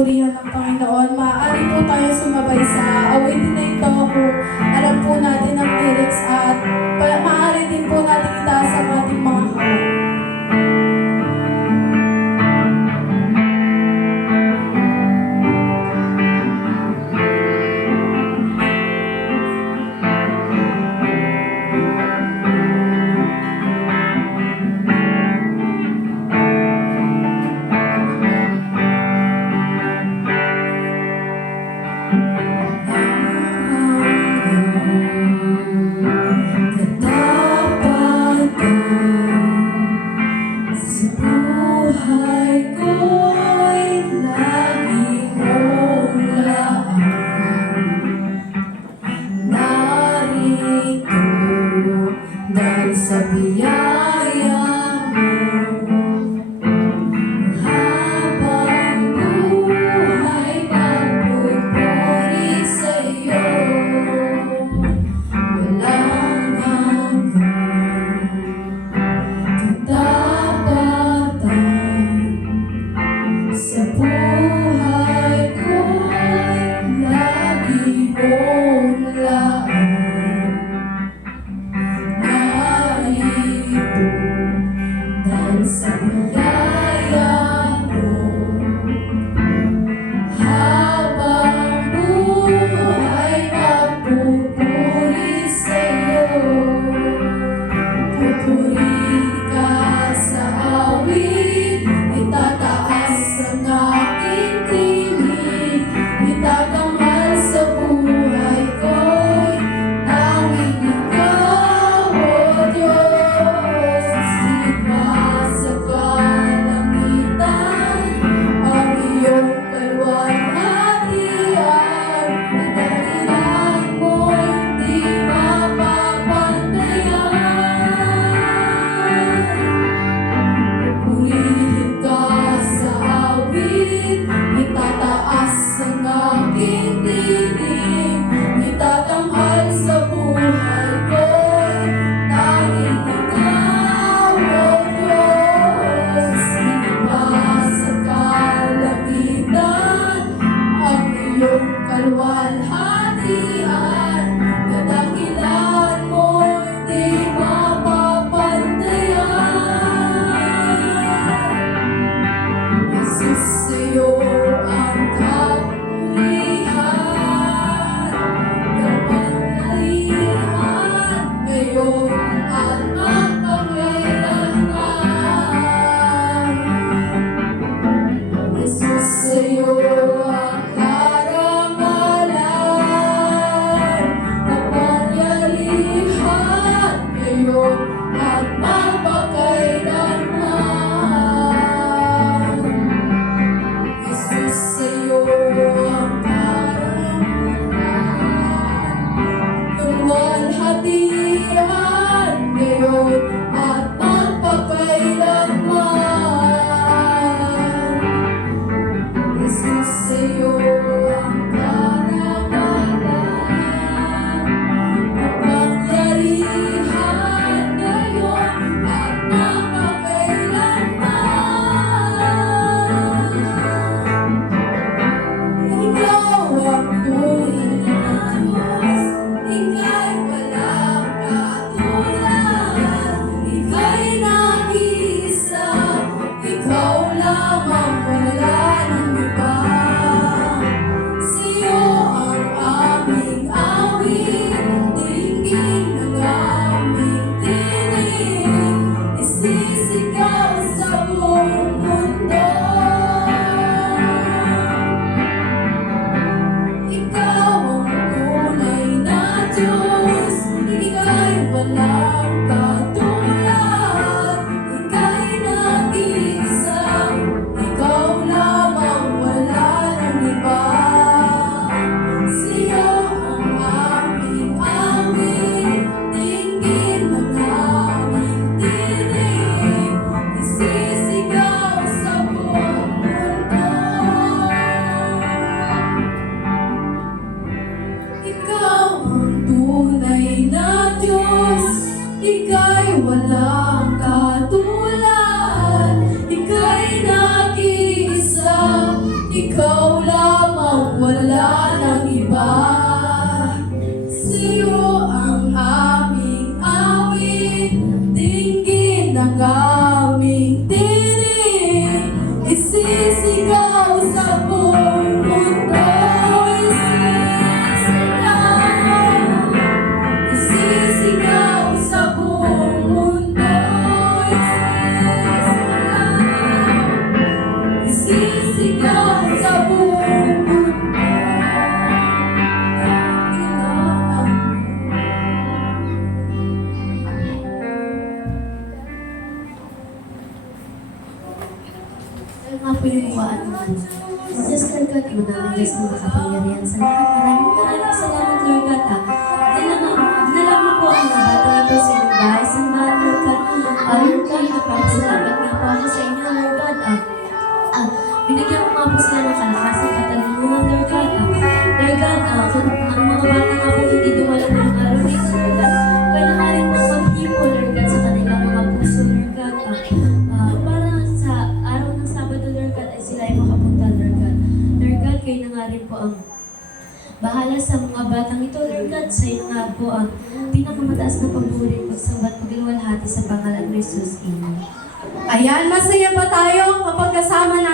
Purihan ng Panginoon. Maaari po tayo sumabay sa awitin na ito kung alam po natin ang lyrics at maaari din po natin itaas ang ating mga kamay. Sa biyaya mo, habang buhay magpupuri sa'yo, walang hanggan katapatan sa buhay ko'y lagi mong laan. Sa biyaya mo, habang buhay magpupuri sa'yo, pupuri ka sa awit, itataas ang aking tinig, itatanghal sa buhay ko'y tanging ikaw, O Diyos. Kalwalhatian, kadakilan mo'y di mapapantayan. Jesus, sa'yo ang kapurihan, kapangyarihan, ngayon at magpakailanman. Jesus, sa'yo ang karangalan, Diyos, Lord God, Ama namin Diyos na makapangyarihan sa lahat. Maraming salamat, Lord God. Dinala mo po ang mga batang ito sa inyong bahay sa mga Lord God. Lord God, nagpapasalamat nga po ako sa inyo, Lord God. Binigyan mo nga po sila ng kalakasan, katalungan, Lord God. Lord God, kung ang mga bata nga po hindi dumalo ng araw na ito, Lord God, kaya na nga rin po maghipo, Lord God, sa kanilang mga puso, Lord God. Para sa araw ng Sabado, Lord God, ay sila ay makapunta, Lord God. Lord God, kayo na nga rin po ang bahala sa mga batang ito, Lord God. Sa iyo nga po ang pinakamataas na pagpuri, pagsambat, pagluwalhati sa pangalan ni Jesus. Amen. Ayan, masaya ba tayo kapag kasama natin